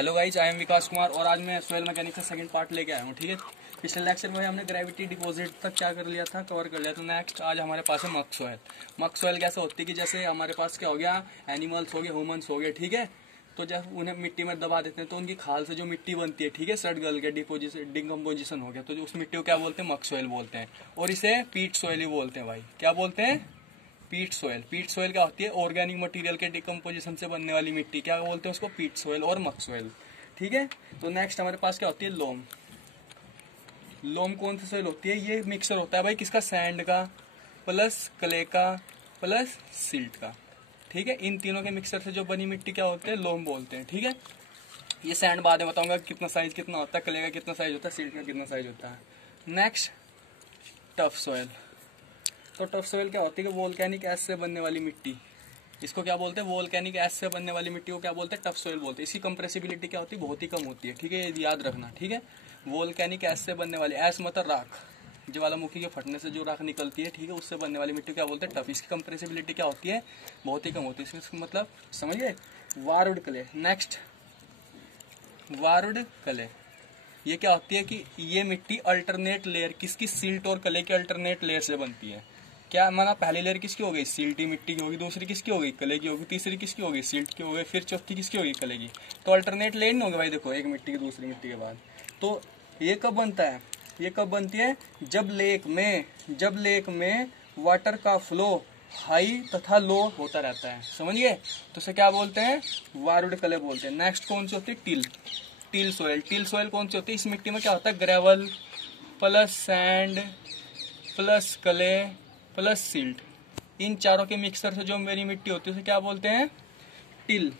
Hello guys, I am विकास कुमार और आज मैं सोयल मैकेनिक्स का सेकंड पार्ट लेके आया हूँ। ठीक है, पिछले लेक्चर में हमने ग्रेविटी डिपॉजिट तक क्या कर लिया था, कवर कर लिया। तो नेक्स्ट आज हमारे पास है मक सोयल। मक सोयल कैसे होती है कि जैसे हमारे पास क्या हो गया, एनिमल्स हो गए, ह्यूमंस हो गए। ठीक है, तो जब उन्हें मिट्टी में दबा देते हैं तो उनकी खाल से जो मिट्टी बनती है, ठीक है, सड़ गल के डिकम्पोजिशन हो गया, तो उस मिट्टी को क्या बोलते हैं, मक सोयल बोलते हैं। और इसे पीट सोयल ही बोलते हैं भाई। क्या बोलते हैं? पीट सोयल। पीट सोयल क्या होती है? ऑर्गेनिक मटेरियल के डिकम्पोजिशन से बनने वाली मिट्टी, क्या बोलते हैं उसको? पीट सोयल और मक सोयल। ठीक है, तो नेक्स्ट हमारे पास क्या होती है, लोम। लोम कौन सी सोयल होती है? ये मिक्सर होता है भाई किसका? सैंड का प्लस क्ले का प्लस सिल्ट का। ठीक है, इन तीनों के मिक्सर से जो बनी मिट्टी क्या होते हैं, लोम बोलते हैं। ठीक है, ये सैंड बाद में बताऊंगा कितना साइज कितना होता है, क्ले का कितना साइज होता है, सिल्ट का कितना साइज होता है। Next tough soil. तो टफ सोयल क्या होती है कि वोल्केनिक एश से बनने वाली मिट्टी, इसको क्या बोलते हैं? वोल्केनिक एश से बनने वाली मिट्टी को क्या बोलते हैं? टफ सोयल बोलते हैं। इसकी कंप्रेसिबिलिटी क्या होती है? बहुत ही कम होती है। ठीक है, ये याद रखना। ठीक है, वोल्केनिक एश से बनने वाली, एश मतलब राख, ज्वालामुखी के फटने से जो राख निकलती है, ठीक है, उससे बनने वाली मिट्टी क्या बोलते हैं? टफ। इसकी कंप्रेसिबिलिटी क्या होती है? बहुत ही कम होती है। इसका मतलब समझिए। वारुड क्ले। नेक्स्ट वारुड क्ले, ये क्या होती है कि ये मिट्टी अल्टरनेट लेयर किसकी? सिल्ट और क्ले के अल्टरनेट लेयर से बनती है। क्या माना? पहली लेयर किसकी हो गई? सिल्टी मिट्टी की होगी, दूसरी किसकी हो गई? क्ले की होगी, तीसरी किसकी हो गई? सिल्ट की हो गई, फिर चौथी किसकी होगी? क्ले की। तो अल्टरनेट लेयर नहीं होगी भाई, देखो, एक मिट्टी की दूसरी मिट्टी के बाद। तो ये कब बनता है? ये कब बनती है? जब लेक में वाटर का फ्लो हाई तथा लो होता रहता है। समझिए, तो इसे क्या बोलते हैं? वारुड क्ले बोलते हैं। नेक्स्ट कौन सी होती है? Till soil. टिल सोयल कौन सी होती है? इस मिट्टी में क्या होता है? Gravel plus sand plus clay plus silt, इन चारों के मिक्सर से जो मेरी मिट्टी होती है उसे क्या बोलते हैं? टिल।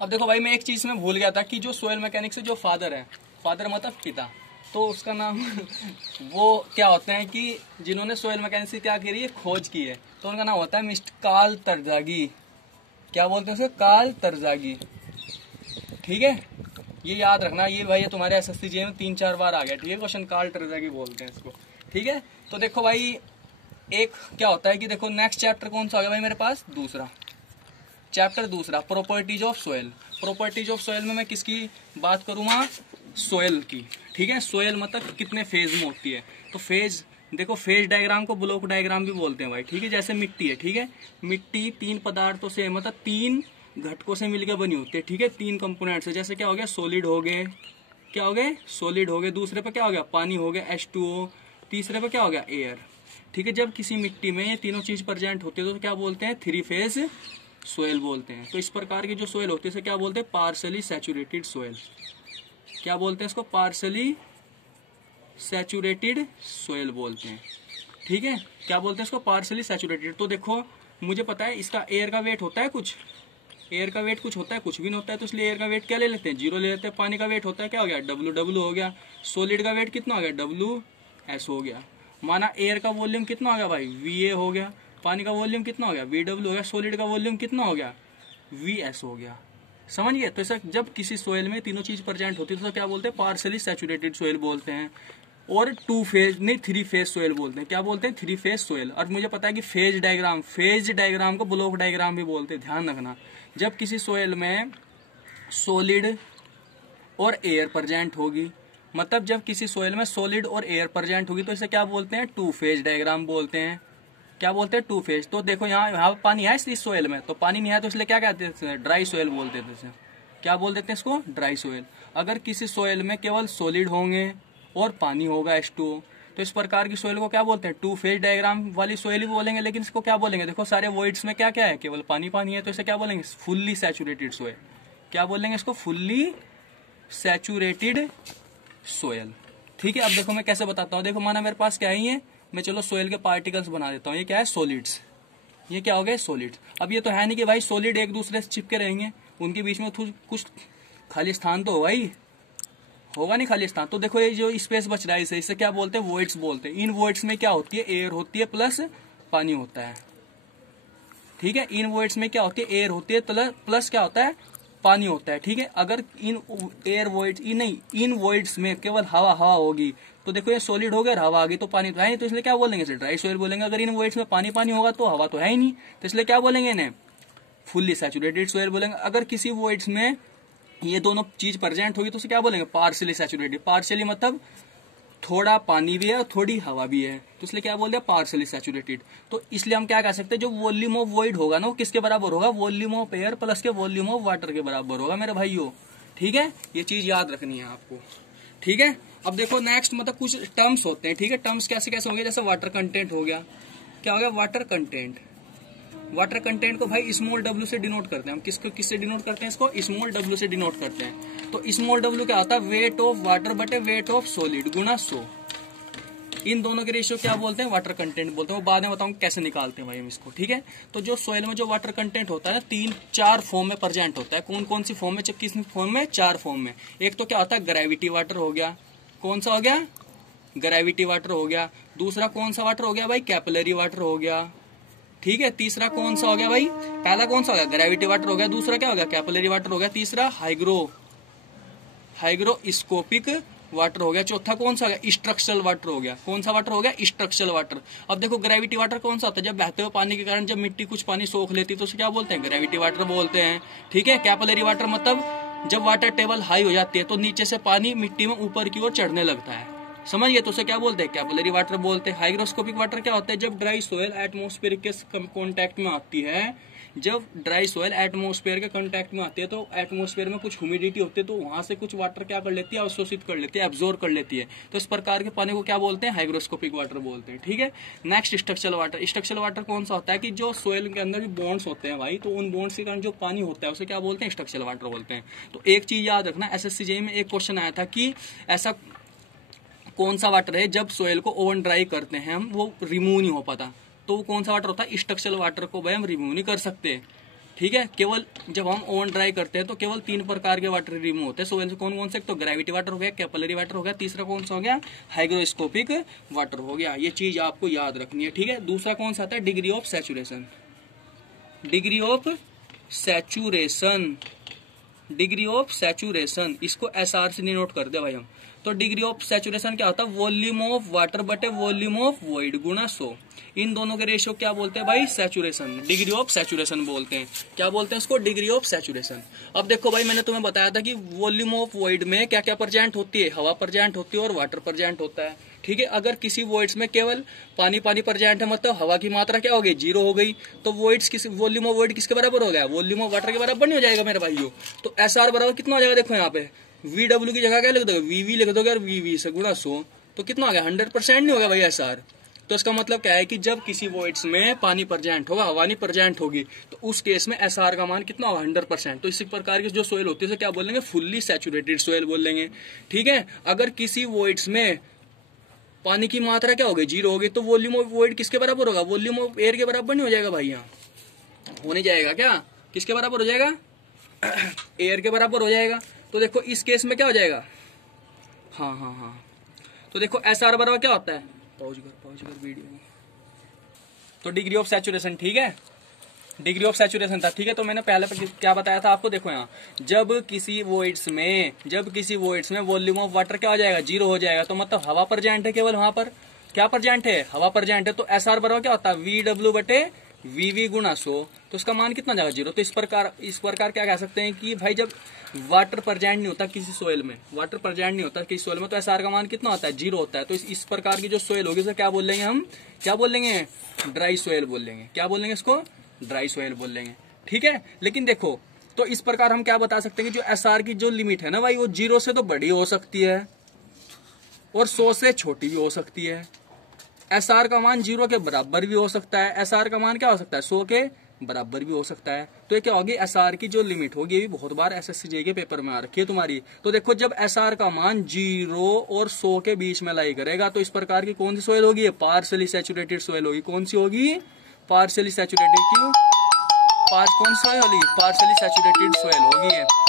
अब देखो भाई, मैं एक चीज में भूल गया था कि जो सोयल मैकेनिक्स से जो फादर है, फादर मतलब पिता, तो उसका नाम वो क्या होते हैं कि जिन्होंने सोयल मैकेनिक्स की क्या करी है, खोज की है, तो उनका नाम होता है मिस्टर कार्ल तरजागी। क्या बोलते हैं उसे? कार्ल तरजागी। ठीक है, ये याद रखना। ये भाई तुम्हारे एसएससी जी में 3-4 बार आ गया। ठीक है, क्वेश्चन कार्ल तरजागी बोलते हैं इसको। ठीक है, तो देखो भाई, एक क्या होता है कि देखो, नेक्स्ट चैप्टर कौन सा आ गया भाई मेरे पास? चैप्टर दूसरा, properties of soil. Properties of soil में मैं किसकी बात करूंगा? सोयल की। ठीक है, सोयल मतलब कितने फेज में होती है। तो फेज, देखो, फेज डायग्राम को ब्लॉक डायग्राम भी बोलते हैं भाई। ठीक है, जैसे मिट्टी है, ठीक है, मिट्टी 3 पदार्थों से, मतलब 3 घटकों से मिलकर बनी होती है। ठीक है, 3 कंपोनेंट से, जैसे क्या हो गया? सॉलिड हो गए, क्या हो गए? सॉलिड हो गए। दूसरे पे क्या हो गया? पानी हो गया, H2O। तीसरे पे क्या हो गया? एयर। ठीक है, जब किसी मिट्टी में ये तीनों चीज प्रेजेंट होती है तो क्या बोलते हैं? 3 फेज सोयल बोलते हैं। तो इस प्रकार की जो सोयल होती है इसे क्या बोलते हैं? Partially saturated soil. क्या बोलते हैं इसको? पार्शली सैचुरेटेड सोयल बोलते हैं। ठीक है, क्या बोलते हैं इसको? Partially saturated. तो देखो, मुझे पता है इसका एयर का वेट होता है कुछ, एयर का वेट कुछ होता है, कुछ भी नहीं होता है, तो इसलिए एयर का वेट क्या ले लेते हैं? 0 ले लेते हैं। पानी का वेट होता है, क्या हो गया? W हो गया। सॉलिड का वेट कितना हो गया? WS हो गया। माना एयर का वॉल्यूम कितना हो गया भाई? VA हो गया। पानी का वॉल्यूम कितना हो गया? VW हो गया। सॉलिड का वॉल्यूम कितना हो गया? VS हो गया। समझ गए? तो ऐसा जब किसी सोयल में तीनों चीज प्रेजेंट होती है तो क्या बोलते हैं? पार्शली सैचुरेटेड सोयल बोलते हैं। और 2 फेज नहीं, 3 फेज सोयल बोलते हैं। क्या बोलते हैं? 3 फेज सोयल। और मुझे पता है कि फेज डायग्राम को ब्लॉक डायग्राम भी बोलते हैं, ध्यान रखना। जब किसी सोयल में सॉलिड और एयर प्रेजेंट होगी, मतलब जब किसी सोयल में सॉलिड और एयर प्रेजेंट होगी तो इसे क्या बोलते हैं? 2 फेज डायग्राम बोलते हैं। क्या बोलते हैं? 2 फेज। तो देखो, यहाँ पानी है इस सोयल में, तो पानी नहीं है तो इसलिए क्या कहते हैं? ड्राई सोयल बोलते थे इसे। क्या बोल देते हैं इसको? Dry soil. अगर किसी सोयल में केवल सॉलिड होंगे और पानी होगा, H2O, तो इस प्रकार की सोयल को क्या बोलते हैं? 2 फेज डायग्राम वाली सोयल ही बोलेंगे। लेकिन इसको क्या बोलेंगे? देखो, सारे वॉइड्स में क्या क्या है? केवल पानी पानी है, तो इसे क्या बोलेंगे? Fully saturated soil. क्या बोलेंगे इसको? Fully saturated soil. ठीक है, अब देखो मैं कैसे बताता हूँ। देखो, माना मेरे पास क्या है, ये मैं चलो सोयल के पार्टिकल्स बना देता हूँ। ये क्या है? सॉलिड्स। ये क्या हो गए? सॉलिड्स। अब ये तो है नहीं कि भाई सॉलिड एक दूसरे से चिपके रहेंगे, उनके बीच में कुछ खाली स्थान तो होगा ही, होगा नहीं खाली स्थान। तो देखो, ये जो स्पेस बच रहा है इसे क्या बोलते हैं? वॉइड्स बोलते हैं। इन वॉइड्स में क्या होती है? एयर होती है प्लस पानी होता है। ठीक है, इन वॉइड्स में क्या होती है? एयर होती है प्लस क्या होता है? पानी होता है। ठीक है, अगर in air voids in voids में केवल हवा होगी तो देखो, ये सॉलिड हो गया और हवा आ गई तो पानी तो है नहीं, तो इसलिए क्या बोलेंगे? इसे ड्राई सोयल बोलेंगे। अगर इन वॉइड्स में पानी पानी होगा तो हवा तो है ही नहीं, तो इसलिए क्या बोलेंगे? इन्हें फुल्ली सैचुरेटेड सोयल बोलेंगे। अगर किसी वॉइड्स में ये दोनों चीज प्रेजेंट होगी तो उसे क्या बोलेंगे, पार्शियली सैचुरेटेड। पार्शियली मतलब थोड़ा पानी भी है और थोड़ी हवा भी है, तो इसलिए क्या बोल दिया, पार्शियली सैचुरेटेड। तो इसलिए हम क्या कह सकते हैं, जो वॉल्यूम ऑफ वॉइड होगा ना वो किसके बराबर होगा, वॉल्यूम ऑफ एयर प्लस के वॉल्यूम ऑफ वाटर के बराबर होगा मेरे भाइयों। ठीक है, ये चीज याद रखनी है आपको। ठीक है, अब देखो नेक्स्ट मतलब कुछ टर्म्स होते हैं। ठीक है, टर्म्स कैसे कैसे होंगे, जैसे वाटर कंटेंट हो गया। क्या हो गया, वाटर कंटेंट। वाटर कंटेंट को भाई स्मॉल डब्ल्यू से डिनोट करते हैं हम। किससे डिनोट करते हैं इसको, स्मॉल डब्ल्यू से डिनोट करते हैं। तो स्मॉल डब्ल्यू क्या होता है, वेट ऑफ वाटर बटे वेट ऑफ सॉलिड गुना 100। इन दोनों के रेशियो क्या बोलते हैं, वाटर कंटेंट बोलते हैं। वो बाद में बताऊंगा कैसे निकालते हैं भाई हम इसको। ठीक है, तो जो सोइल में जो वाटर कंटेंट होता है ना 3-4 फॉर्म में प्रेजेंट होता है। कौन कौन सी फॉर्म में, किस फॉर्म में, 4 फॉर्म में। एक तो क्या होता है, ग्रेविटी वाटर हो गया। कौन सा हो गया, ग्रेविटी वाटर हो गया। दूसरा कौन सा वाटर हो गया भाई, कैपिलरी वाटर हो गया। ठीक है, तीसरा कौन सा हो गया भाई, पहला कौन सा हो गया, ग्रेविटी वाटर हो गया। दूसरा क्या हो गया, कैपिलरी वाटर हो गया। तीसरा हाइग्रोस्कोपिक वाटर हो गया। चौथा कौन सा हो गया, स्ट्रक्चरल वाटर हो गया। कौन सा वाटर हो गया, स्ट्रक्चरल वाटर। अब देखो ग्रेविटी वाटर कौन सा होता है, जब बहते हुए पानी के कारण जब मिट्टी कुछ पानी सोख लेती है तो उसे क्या बोलते हैं, ग्रेविटी वाटर बोलते हैं। ठीक है, कैपिलरी वाटर मतलब जब वाटर टेबल हाई हो जाती है तो नीचे से पानी मिट्टी में ऊपर की ओर चढ़ने लगता है, समझिए, तो उसे क्या बोलते हैं, कैपिलरी वाटर बोलते हैं। हाइग्रोस्कोपिक वाटर क्या होता है, जब ड्राई सोयल एटमॉस्फेयर के कांटेक्ट में आती है। जब ड्राई सोयल एटमॉस्फेयर के कांटेक्ट में आती है तो एटमॉस्फेयर में कुछ ह्यूमिडिटी होती है, तो वहां से कुछ वाटर क्या कर लेती है, अवशोषित कर लेती है, एब्जॉर्ब कर लेती है। तो इस प्रकार के पानी को क्या बोलते हैं, हाइग्रोस्कोपिक वाटर बोलते हैं। ठीक है, next structural water. Structural water कौन सा होता है कि जो सोयल के अंदर भी बॉन्ड्स होते हैं भाई, तो उन बॉन्ड्स के कारण जो पानी होता है उसे क्या बोलते हैं, स्ट्रक्चरल वाटर बोलते हैं। तो एक चीज याद रखना, SSC में एक क्वेश्चन आया था कि ऐसा कौन सा वाटर है जब सोयल को ओवन ड्राई करते हैं हम, वो रिमूव नहीं हो पाता, तो वो कौन सा वाटर होता है, स्ट्रक्चरल वाटर को भाई हम रिमूव नहीं कर सकते। ठीक है, केवल जब हम ओवन ड्राई करते हैं तो केवल 3 प्रकार के वाटर रिमूव होते हैं सोयल से। कौन कौन से, तो ग्रेविटी वाटर हो गया, कैपिलरी वाटर हो गया, तीसरा कौन सा हो गया, हाइग्रोस्कोपिक वाटर हो गया। ये चीज आपको याद रखनी है। ठीक है, दूसरा कौन सा आता है, degree of saturation. Degree of saturation, degree of saturation, इसको SR से डिनोट कर दे भाई हम। तो डिग्री ऑफ सैचुरेशन क्या होता है, वॉल्यूम ऑफ वाटर बटे वॉल्यूम ऑफ वॉइड गुना 100। इन दोनों के रेशियो क्या बोलते हैं भाई, सैचुरेशन, डिग्री ऑफ सैचुरेशन बोलते हैं। क्या बोलते हैं इसको, डिग्री ऑफ सैचुरेशन। अब देखो भाई, मैंने तुम्हें बताया था कि वॉल्यूम ऑफ वॉइड में क्या क्या प्रेजेंट होती है, हवा प्रेजेंट होती है और वाटर प्रेजेंट होता है। ठीक है, अगर किसी वॉइड्स में केवल पानी प्रेजेंट है, मतलब हवा की मात्रा क्या हो गई, 0 हो गई, तो वॉइड्स वॉल्यूम ऑफ वॉइड किसके बराबर हो गया, वॉल्यूम ऑफ वाटर के बराबर नहीं हो जाएगा मेरे भाइयों। तो SR बराबर कितना हो जाएगा, देखो यहाँ पे VW की जगह क्या लिख दोगे, VV लिख दोगे और VV से गुणा 100, तो कितना हो गया, 100% नहीं होगा भाई SR। तो इसका मतलब क्या है कि जब किसी वॉइड्स में पानी प्रेजेंट होगा, हवा नहीं प्रेजेंट होगी, तो उस केस में SR का मान कितना होगा, 100%। तो इसी प्रकार की जो सोयल होती है क्या बोलेंगे, फुल्ली सैचुरेटेड सोयल बोलेंगे। ठीक है, अगर किसी वॉइड्स में पानी की मात्रा क्या होगी, 0 होगी, तो वॉल्यूम ऑफ वॉइड किसके बराबर होगा, वॉल्यूम ऑफ एयर के बराबर नहीं हो जाएगा भाई, यहाँ हो नहीं जाएगा। क्या किसके बराबर हो जाएगा, एयर के बराबर हो जाएगा। तो देखो इस केस में क्या हो जाएगा, हाँ, तो देखो SR बराबर क्या होता है, पॉज कर वीडियो। तो डिग्री ऑफ सैचुरेशन, ठीक है, डिग्री ऑफ सैचुरेशन था। ठीक है, तो मैंने पहले क्या बताया था आपको, देखो यहाँ जब किसी वॉइड्स में वॉल्यूम ऑफ वाटर क्या हो जाएगा, 0 हो जाएगा, तो मतलब हवा प्रेजेंट है, केवल वहां पर क्या प्रेजेंट है, हवा प्रेजेंट है। तो SR बराबर क्या होता है, VW बटे VV गुना 100, तो इसका मान कितना जाएगा, 0। तो इस प्रकार क्या कह सकते हैं कि भाई जब वाटर प्रेजेंट नहीं होता किसी सोयल में, तो SR का मान कितना होता है, 0 होता है। तो इस प्रकार की जो सोयल होगी उसे क्या बोलेंगे हम, क्या बोलेंगे, ड्राई सोयल बोलेंगे। क्या बोलेंगे इसको, ड्राई सोयल बोलेंगे। ठीक है, लेकिन देखो तो इस प्रकार हम क्या बता सकते हैं कि जो SR की जो लिमिट है ना भाई, वो 0 से तो बड़ी हो सकती है और 100 से छोटी भी हो सकती है। SR का मान 0 के बराबर भी हो सकता है, SR का मान क्या हो सकता है, 100 के बराबर भी हो सकता है। तो ये क्या होगी, SR की जो लिमिट होगी, ये भी बहुत बार SSC के पेपर में आ रखी है तुम्हारी। तो देखो जब SR का मान 0 और 100 के बीच में लाई करेगा, तो इस प्रकार की कौन सी सोयल होगी, पार्शियली सैचुरेटेड सोयल होगी। कौन सी होगी, पार्शियली सैचुरेटेड। क्यों, कौन सी सोयल होगी, पार्शियली सैचुरेटेड सोयल होगी।